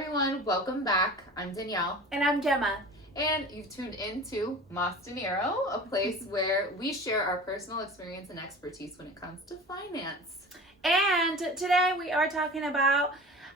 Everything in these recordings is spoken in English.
everyone, welcome back. I'm Danielle. And I'm Gemma. And you've tuned into Mas Dinero, a place where we share our personal experience and expertise when it comes to finance. And today we are talking about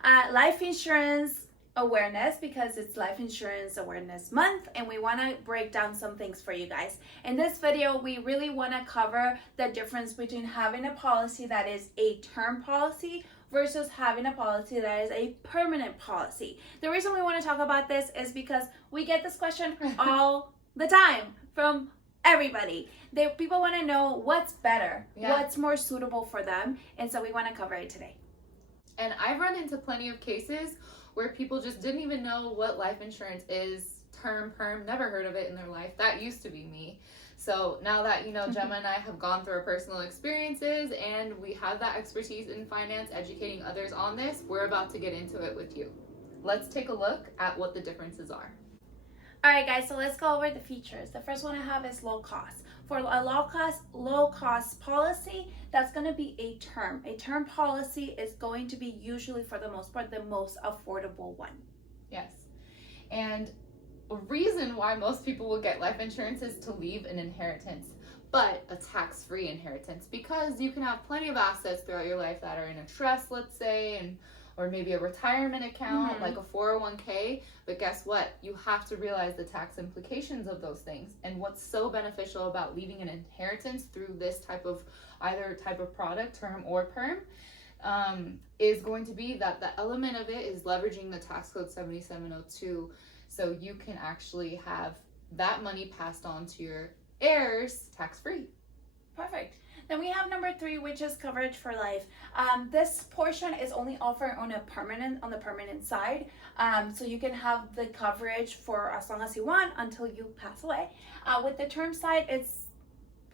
life insurance awareness because it's Life Insurance Awareness Month and we want to break down some things for you guys. In this video, we really want to cover the difference between having a policy that is a term policy versus having a policy that is a permanent policy. The reason we want to talk about this is because we get this question all the time from everybody. People want to know what's better, what's more suitable for them, and so we want to cover it today. And I've run into plenty of cases where people just didn't even know what life insurance is, term, perm, never heard of it in their life. That used to be me. So now that, Gemma and I have gone through our personal experiences and we have that expertise in finance, educating others on this, we're about to get into it with you. Let's take a look at what the differences are. All right, guys, so let's go over the features. The first one I have is low cost. For a low cost policy, that's going to be a term. A term policy is going to be usually, for the most part, the most affordable one. Yes. And a reason why most people will get life insurance is to leave an inheritance, but a tax-free inheritance, because you can have plenty of assets throughout your life that are in a trust, let's say, or maybe a retirement account, like a 401k. But guess what? You have to realize the tax implications of those things. And what's so beneficial about leaving an inheritance through this either type of product, term or perm, is going to be that the element of it is leveraging the tax code 7702. So you can actually have that money passed on to your heirs tax-free. Perfect. Then we have number 3, which is coverage for life. This portion is only offered on the permanent side. So you can have the coverage for as long as you want until you pass away. With the term side,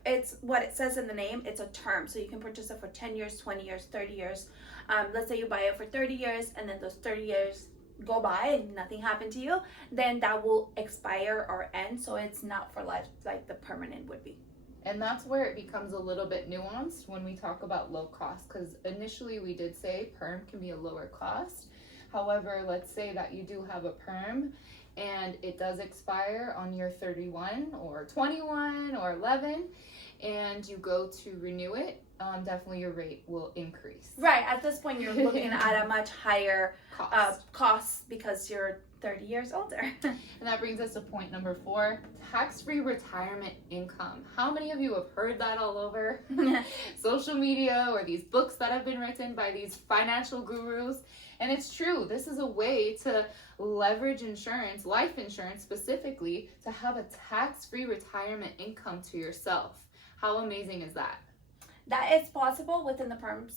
it's what it says in the name. It's a term. So you can purchase it for 10 years, 20 years, 30 years. Let's say you buy it for 30 years and then those 30 years go by and nothing happened to you, then that will expire or end. So it's not for life like the permanent would be. And that's where it becomes a little bit nuanced when we talk about low cost, because initially we did say perm can be a lower cost. However, let's say that you do have a perm and it does expire on year 31 or 21 or 11 and you go to renew it, definitely your rate will increase. Right, at this point you're looking at a much higher cost because you're 30 years older. And that brings us to point number 4, tax-free retirement income. How many of you have heard that all over social media or these books that have been written by these financial gurus? And it's true, this is a way to leverage insurance, life insurance specifically, to have a tax-free retirement income to yourself. How amazing is that? That is possible within the perm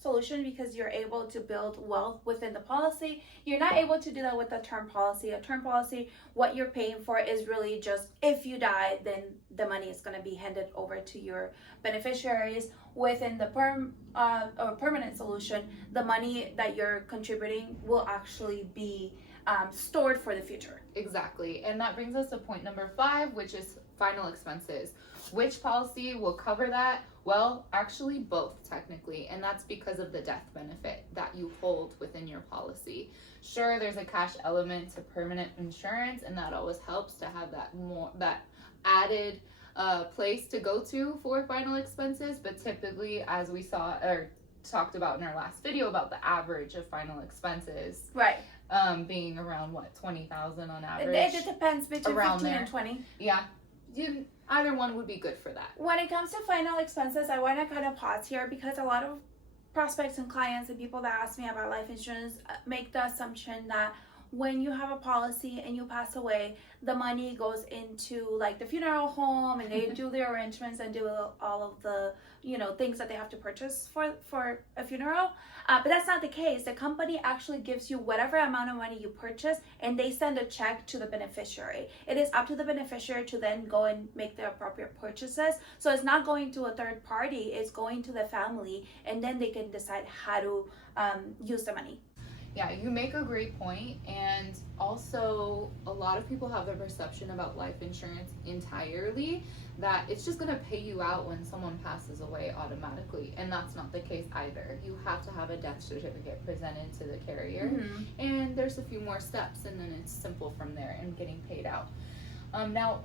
solution because you're able to build wealth within the policy. You're not able to do that with a term policy. A term policy, what you're paying for is really just if you die, then the money is going to be handed over to your beneficiaries. Within the perm or permanent solution, the money that you're contributing will actually be stored for the future. Exactly. And that brings us to point number 5, which is final expenses. Which policy will cover that? Well, actually both technically, and that's because of the death benefit that you hold within your policy. Sure, there's a cash element to permanent insurance, and that always helps to have that added place to go to for final expenses, but typically, as we saw or talked about in our last video about the average of final expenses, right, being around what, 20,000 on average. It depends between around 15 there. and 20. Yeah. Either one would be good for that. When it comes to final expenses, I want to kind of pause here because a lot of prospects and clients and people that ask me about life insurance make the assumption that when you have a policy and you pass away, the money goes into like the funeral home and they do the arrangements and do all of the things that they have to purchase for a funeral. But that's not the case. The company actually gives you whatever amount of money you purchase and they send a check to the beneficiary. It is up to the beneficiary to then go and make the appropriate purchases. So it's not going to a third party, it's going to the family, and then they can decide how to use the money. Yeah, you make a great point, and also a lot of people have the perception about life insurance entirely that it's just going to pay you out when someone passes away automatically, and that's not the case either. You have to have a death certificate presented to the carrier, and there's there's a few more steps, and then it's simple from there and getting paid out. Now,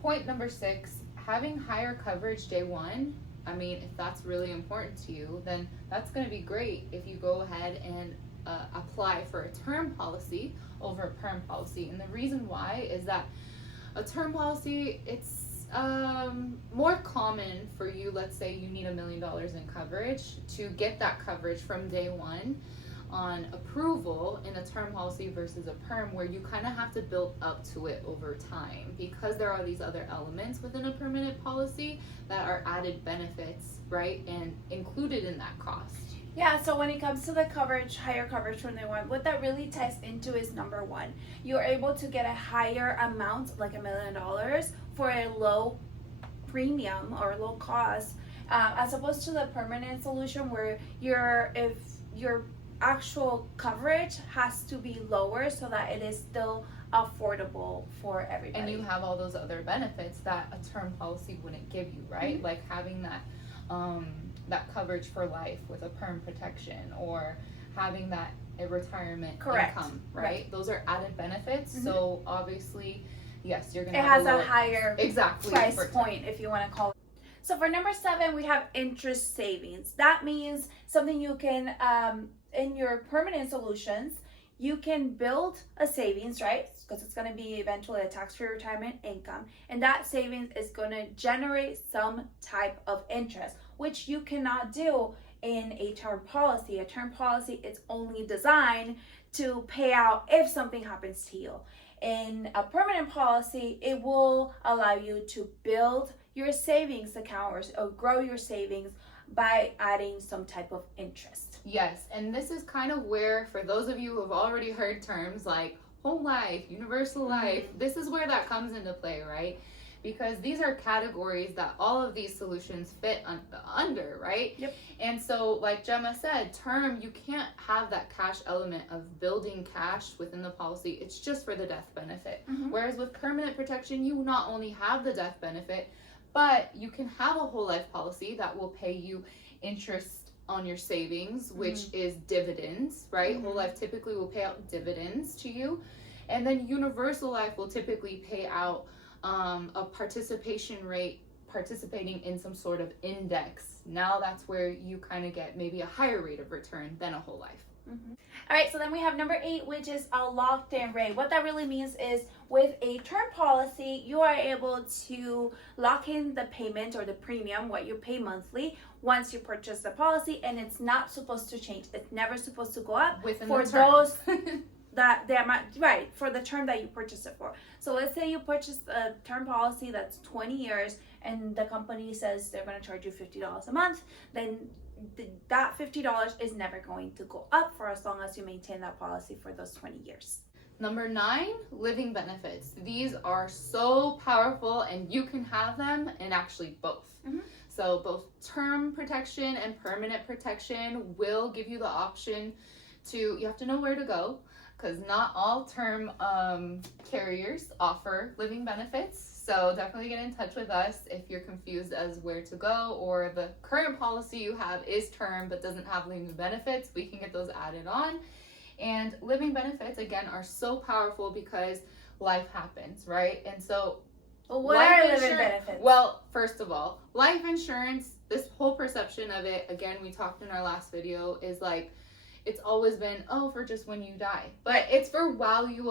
point number 6, having higher coverage day one. I mean, if that's really important to you, then that's going to be great if you go ahead and apply for a term policy over a perm policy. And the reason why is that a term policy, it's more common for you. Let's say you need $1 million in coverage, to get that coverage from day one on approval in a term policy versus a perm, where you kind of have to build up to it over time, because there are these other elements within a permanent policy that are added benefits, right, and included in that cost. Yeah, so when it comes to the coverage, higher coverage from day one, what that really ties into is number one, you're able to get a higher amount, like $1 million, for a low premium or low cost, as opposed to the permanent solution where if your actual coverage has to be lower so that it is still affordable for everybody. And you have all those other benefits that a term policy wouldn't give you, right? Mm-hmm. Like having that coverage for life with a perm protection, or having that retirement Correct. income, right? Those are added benefits. Mm-hmm. So obviously, yes, you're gonna. It has a higher price point, if you want to call it. So for number 7, we have interest savings. That means something you can, in your permanent solutions, you can build a savings, right? Because it's going to be eventually a tax-free retirement income. And that savings is going to generate some type of interest, which you cannot do in a term policy. A term policy is only designed to pay out if something happens to you. In a permanent policy, it will allow you to build your savings account or grow your savings by adding some type of interest. Yes, and this is kind of where, for those of you who have already heard terms like whole life, universal life, this is where that comes into play, right? Because these are categories that all of these solutions fit under, right? Yep. And so, like Gemma said, term, you can't have that cash element of building cash within the policy. It's just for the death benefit. Mm-hmm. Whereas with permanent protection, you not only have the death benefit, but you can have a whole life policy that will pay you interest on your savings, which is dividends, right? Whole life typically will pay out dividends to you. And then universal life will typically pay out a participation rate, participating in some sort of index. Now that's where you kind of get maybe a higher rate of return than a whole life. All right, so then we have number 8, which is a locked-in rate. What that really means is with a term policy, you are able to lock in the payment or the premium, what you pay monthly, once you purchase the policy, and it's not supposed to change. It's never supposed to go up Within for the term. those that the amount, right, for the term that you purchased it for. So let's say you purchased a term policy that's 20 years and the company says they're going to charge you $50 a month, then that $50 is never going to go up for as long as you maintain that policy for those 20 years. Number 9, living benefits. These are so powerful, and you can have them in actually both. So both term protection and permanent protection will give you the option to, you have to know where to go, because not all term carriers offer living benefits. So definitely get in touch with us if you're confused as where to go, or the current policy you have is term but doesn't have living benefits. We can get those added on. And living benefits, again, are so powerful because life happens, right? And so what are living benefits? Well, first of all, life insurance, this whole perception of it, again, we talked in our last video, is like, it's always been, oh, for just when you die. But it's for while you're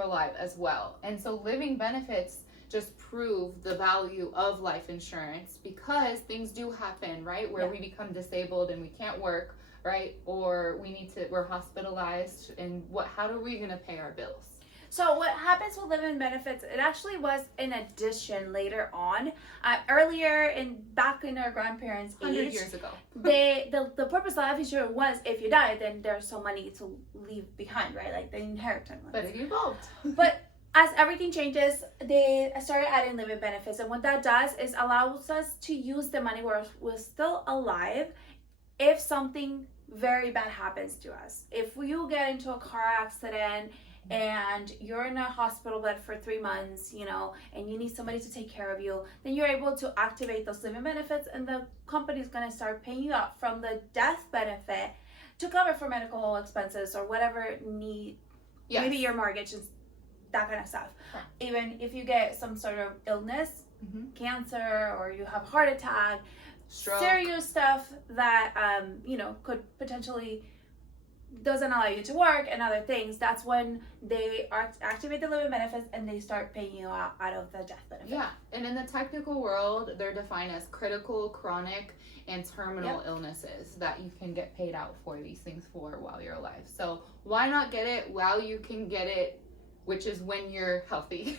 alive as well. And so living benefits just prove the value of life insurance, because things do happen, right? Where we become disabled and we can't work, right? Or we're hospitalized, and how are we gonna pay our bills? So what happens with living benefits, it actually was an addition later on. Back in our grandparents' age, 100 years ago. the purpose of life insurance was, if you die, then there's some money to leave behind, right? Like the inheritance. But it evolved. But as everything changes, they started adding living benefits. And what that does is allows us to use the money while we're still alive if something very bad happens to us. If you get into a car accident and you're in a hospital bed for 3 months, and you need somebody to take care of you, then you're able to activate those living benefits, and the company's going to start paying you out from the death benefit to cover for medical expenses or whatever Yes. maybe your mortgage and that kind of stuff. Sure. Even if you get some sort of illness, cancer, or you have heart attack, Stroke. serious stuff that could potentially doesn't allow you to work and other things, that's when they activate the living benefits and they start paying you out of the death benefit. Yeah, and in the technical world, they're defined as critical, chronic, and terminal illnesses that you can get paid out for these things for while you're alive. So why not get it while you can get it, which is when you're healthy.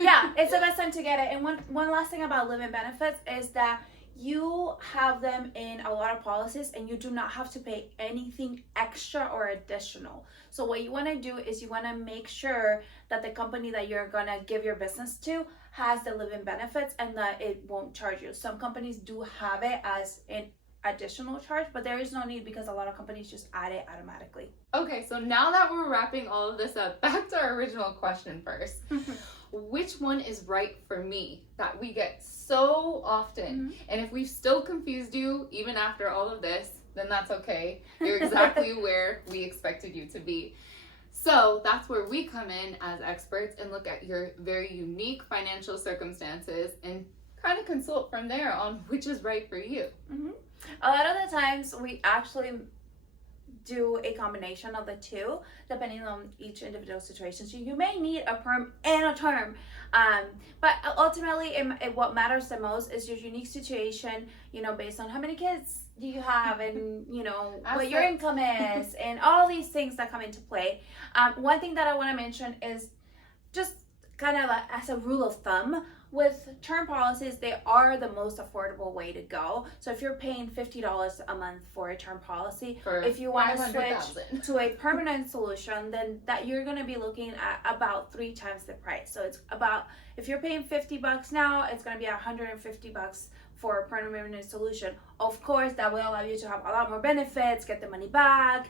Yeah, it's the best time to get it. And one last thing about living benefits is that you have them in a lot of policies and you do not have to pay anything extra or additional. So what you want to do is you want to make sure that the company that you're going to give your business to has the living benefits and that it won't charge you. Some companies do have it as an additional charge, but there is no need because a lot of companies just add it automatically. Okay, so now that we're wrapping all of this up, back to our original question first. Which one is right for me? That we get so often. And if we've still confused you, even after all of this, then that's okay. You're exactly where we expected you to be. So that's where we come in as experts and look at your very unique financial circumstances and kind of consult from there on which is right for you. A lot of the times we actually do a combination of the two depending on each individual situation. So you may need a perm and a term, but ultimately what matters the most is your unique situation, based on how many kids do you have and what your income is and all these things that come into play. One thing that I want to mention is just kind of as a rule of thumb, with term policies, they are the most affordable way to go. So if you're paying $50 a month for a term policy, if you want to switch to a permanent solution, then that you're going to be looking at about 3 times the price. So it's about, if you're paying $50 now, it's going to be $150 for a permanent solution. Of course, that will allow you to have a lot more benefits, get the money back,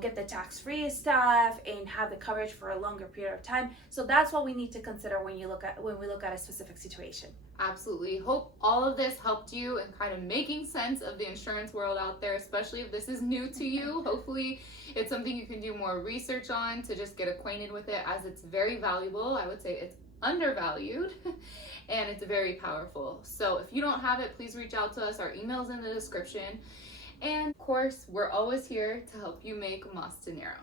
get the tax-free stuff, and have the coverage for a longer period of time. So that's what we need to consider when we look at a specific situation. Absolutely. Hope all of this helped you in kind of making sense of the insurance world out there, especially if this is new to you. Hopefully it's something you can do more research on to just get acquainted with it, as it's very valuable. I would say it's undervalued and it's very powerful. So if you don't have it, please reach out to us. Our email's in the description. And of course, we're always here to help you make más dinero.